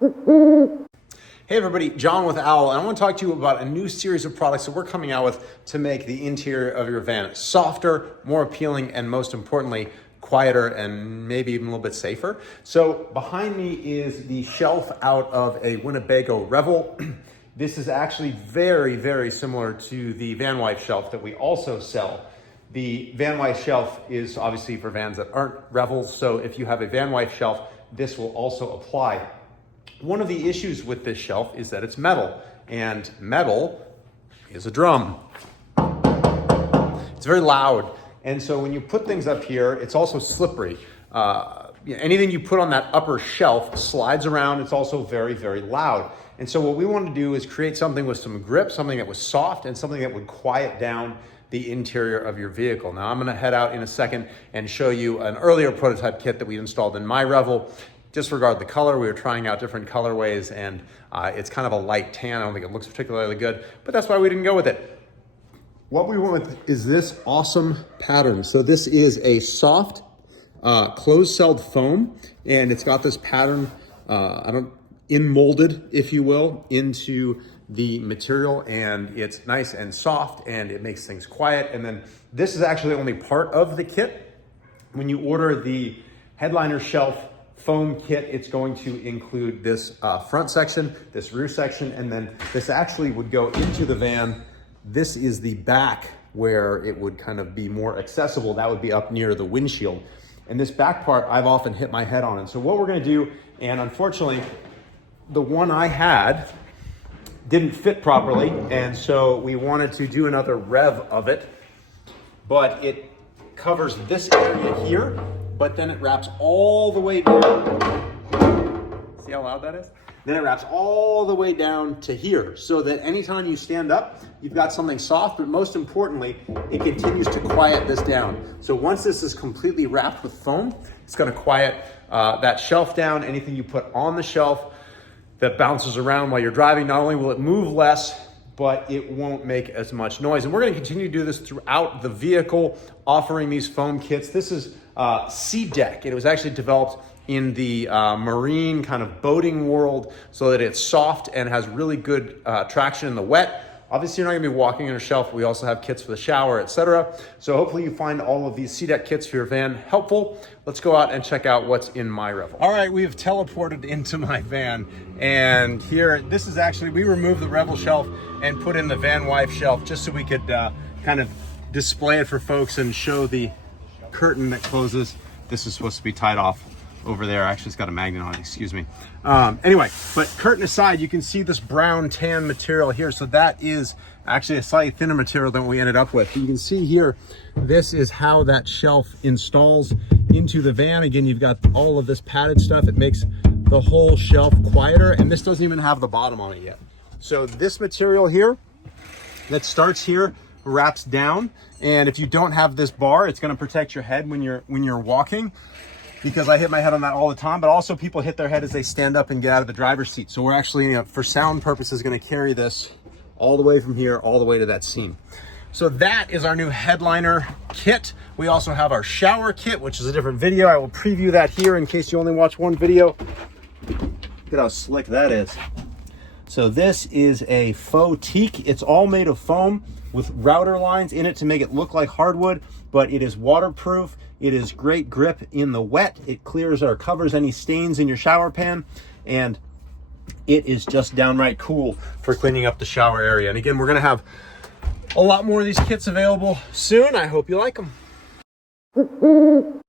Hey everybody, John with Owl, and I want to talk to you about a new series of products that we're coming out with to make the interior of your van softer, more appealing, and most importantly, quieter and maybe even a little bit safer. So behind me is the shelf out of a Winnebago Revel. This is actually very, very similar to the van life shelf that we also sell. The van life shelf is obviously for vans that aren't Revels, so if you have a van life shelf, this will also apply. One of the issues with this shelf is that it's metal, and metal is a drum. It's very loud, and so when you put things up here, it's also slippery. Anything you put on that upper shelf slides around. It's also very, very loud. And so what we want to do is create something with some grip, something that was soft, and something that would quiet down the interior of your vehicle. Now I'm going to head out in a second and show you an earlier prototype kit that we installed in my Revel. Disregard the color. We were trying out different colorways, and it's kind of a light tan. I don't think it looks particularly good, but that's why we didn't go with it. What we went with is this awesome pattern. So this is a soft closed-celled foam, and it's got this pattern in-molded, if you will, into the material, and it's nice and soft, and it makes things quiet. And then this is actually only part of the kit. When you order the headliner shelf foam kit, it's going to include this front section, this rear section, and then this actually would go into the van. This is the back where it would kind of be more accessible. That would be up near the windshield. And this back part, I've often hit my head on. And so what we're gonna do, and unfortunately, the one I had didn't fit properly, and so we wanted to do another rev of it, but it covers this area here, but then it wraps all the way down. See how loud that is? Then it wraps all the way down to here, so that anytime you stand up, you've got something soft, but most importantly, it continues to quiet this down. So once this is completely wrapped with foam, it's gonna quiet that shelf down. Anything you put on the shelf that bounces around while you're driving, not only will it move less, but it won't make as much noise. And we're gonna continue to do this throughout the vehicle, offering these foam kits. This is SeaDek. It was actually developed in the marine kind of boating world so that it's soft and has really good traction in the wet. Obviously, you're not gonna be walking on a shelf. We also have kits for the shower, etc. So hopefully you find all of these SeaDek kits for your van helpful. Let's go out and check out what's in my Revel. All right, we've teleported into my van, and here, this is actually, we removed the Revel shelf and put in the van wife shelf just so we could kind of display it for folks and show the curtain that closes. This is supposed to be tied off over there. Actually, it's got a magnet on it, excuse me. Anyway, but curtain aside, you can see this brown tan material here. So that is actually a slightly thinner material than what we ended up with. You can see here, this is how that shelf installs into the van. Again, you've got all of this padded stuff. It makes the whole shelf quieter, and this doesn't even have the bottom on it yet. So this material here that starts here wraps down, and if you don't have this bar, it's going to protect your head when you're walking, because I hit my head on that all the time. But also people hit their head as they stand up and get out of the driver's seat. So we're actually, for sound purposes, going to carry this all the way from here all the way to that seam. So that is our new headliner kit. We also have our shower kit, which is a different video. I will preview that here in case you only watch one video. Look at how slick that is. So this is a faux teak. It's all made of foam with router lines in it to make it look like hardwood, but it is waterproof. It is great grip in the wet. It clears or covers any stains in your shower pan, and it is just downright cool for cleaning up the shower area. And again, we're gonna have a lot more of these kits available soon. I hope you like them.